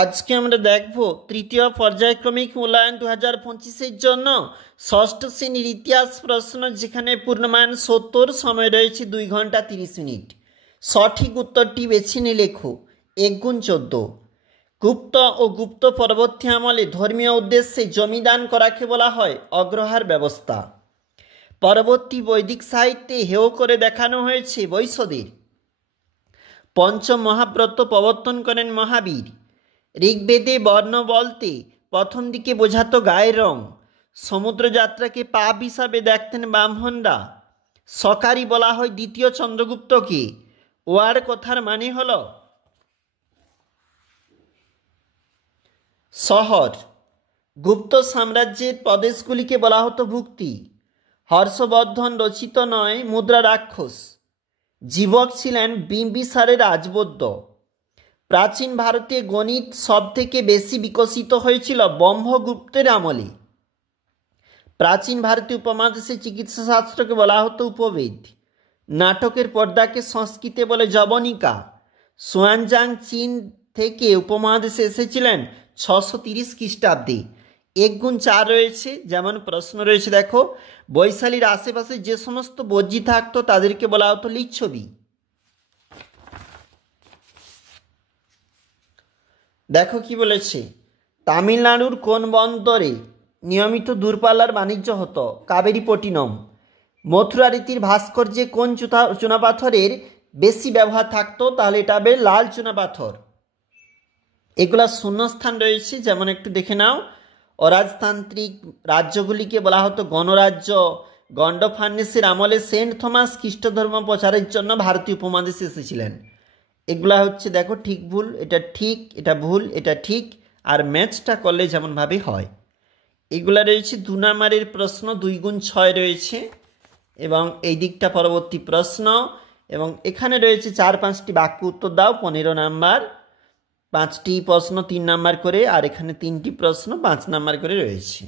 আজকে আমরা দেখব তৃতীয় পর্যায়ক্রমিক মূল্যায়ন 2025-এর জন্য ষষ্ঠ শ্রেণীর ইতিহাস প্রশ্ন, যেখানে পূর্ণমান 70, সময় রয়েছে 2 ঘন্টা 30 মিনিট। সঠিক উত্তরটি বেছে নিয়ে লেখো। 1×14। গুপ্ত ও গুপ্ত পরবর্তী আমলে ধর্মীয় উদ্দেশ্যে জমিদান করাকে বলা হয় অগ্রহার ব্যবস্থা। পরবর্তী বৈদিক সাহিত্যে হেয় করে দেখানো হয়েছে বৈশ্যদের। পঞ্চম মহাব্রত প্রবর্তন করেন মহাবীর। ঋগ্বেদে বর্ণ বলতে প্রথম দিকে বোঝাতো গায়ের রং। সমুদ্রযাত্রাকে পাপ হিসাবে দেখতেন ব্রাহ্মণরা। সকারি বলা হয় দ্বিতীয় চন্দ্রগুপ্তকে। ওয়ার কথার মানে হল শহর। গুপ্ত সাম্রাজ্যের প্রদেশগুলিকে বলা হতো ভুক্তি। হর্ষবর্ধন রচিত নয় মুদ্রা রাক্ষস। জীবক ছিলেন বিম্বিসারের রাজবৈদ্য। প্রাচীন ভারতে গণিত সবথেকে বেশি বিকশিত হয়েছিল ব্রহ্মগুপ্তের আমলে। প্রাচীন ভারতীয় উপমহাদেশে চিকিৎসা শাস্ত্রকে বলা হতো উপবেদ। নাটকের পর্দাকে সংস্কৃতে বলে যবনিকা। সুয়ানজাং চীন থেকে উপমহাদেশে এসেছিলেন 630 খ্রিস্টাব্দে। 1×4 রয়েছে। যেমন প্রশ্ন রয়েছে দেখো, বৈশালীর আশেপাশে যে সমস্ত বজ্জি থাকতো তাদেরকে বলা হতো লিচ্ছবি। দেখো কি বলেছে, তামিলনাড়ুর কোন বন্দরে নিয়মিত দূরপাল্লার বাণিজ্য হতো? কাবেরীপট্টিনম। মথুরা রীতির ভাস্কর্যে কোন চুনাপাথরের বেশি ব্যবহার থাকতো? তাহলে এটা হবে লাল চুনাপাথর। এগুলা শূন্যস্থান রয়েছে, যেমন একটু দেখে নাও। অরাজতান্ত্রিক রাজ্যগুলিকে বলা হতো গণরাজ্য। গন্ডফার্নেসের আমলে সেন্ট থমাস খ্রিস্টধর্ম প্রচারের জন্য ভারতীয় উপমহাদেশে এসেছিলেন। এগুলা হচ্ছে দেখো ঠিক ভুল, এটা ঠিক, এটা ভুল, এটা ঠিক, আর ম্যাচটা করলে যেমনভাবে হয়। এগুলা রয়েছে 2 নম্বরের প্রশ্ন। 2×6 রয়েছে এবং এই দিকটা পরবর্তী প্রশ্ন। এবং এখানে রয়েছে 4-5টি বাক্য উত্তর দাও, 15 নাম্বার। 5টি প্রশ্ন 3 নাম্বার করে, আর এখানে 3টি প্রশ্ন 5 নাম্বার করে রয়েছে।